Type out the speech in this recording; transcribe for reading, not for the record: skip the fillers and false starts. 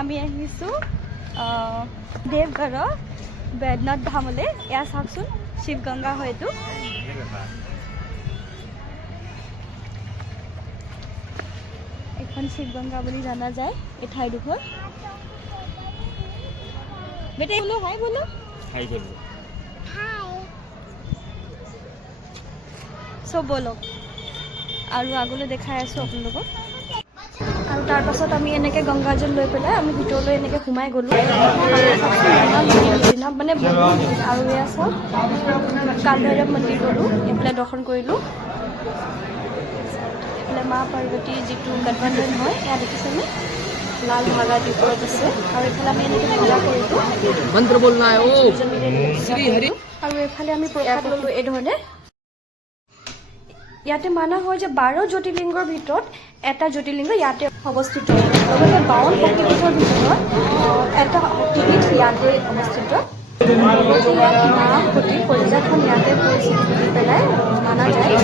আমি আহিছোঁ দেৱগড়ৰ বৈদ্যনাথ ধামলৈ। এয়া চাওকচোন শিৱ গংগা হয় এইটো। এখন শিৱ গংগা বুলি জনা যায় এই ঠাইডোখৰ। বেটা বলো হাই বলো। হাই বলো। চব বলক আৰু আগলৈ দেখাই আছোঁ আপোনালোকক। আৰু তাৰ পাছত আমি এনেকৈ গংগাজল লৈ পেলাই আমি ভিতৰলৈ এনেকৈ সোমাই গ'লোঁ। মানে বহুত আৰু এয়া চাওক কালভৈৰৱ মন্দিৰ গ'লোঁ, এইফালে দৰ্শন কৰিলোঁ। এইফালে মা পাৰ্বতীৰ যিটো গঠবন্ধন হয় এয়া দেখিছেনে, লাল ধাগা ওপৰত আছে। আৰু এইফালে আমি এনেকৈ পূজা কৰিলোঁ মন্ত্ৰ বলনা হে ও শ্ৰী হৰি। আৰু এইফালে আমি প্ৰসাদ ল'লোঁ এই ধৰণে। ইয়াতে মানা হয় যে 12 জ্যোতিৰ্লিংগৰ ভিতৰত এটা জ্যোতিৰ্লিংগ ইয়াতে অৱস্থিত। লগতে 52 শক্তিপীঠৰ ভিতৰত এটা শক্তিপীঠ ইয়াতে অৱস্থিত। লগতে ইয়াত মা সতী কলিজাখন ইয়াতে পৰিছিল বুলি পেলাই মানা যায়।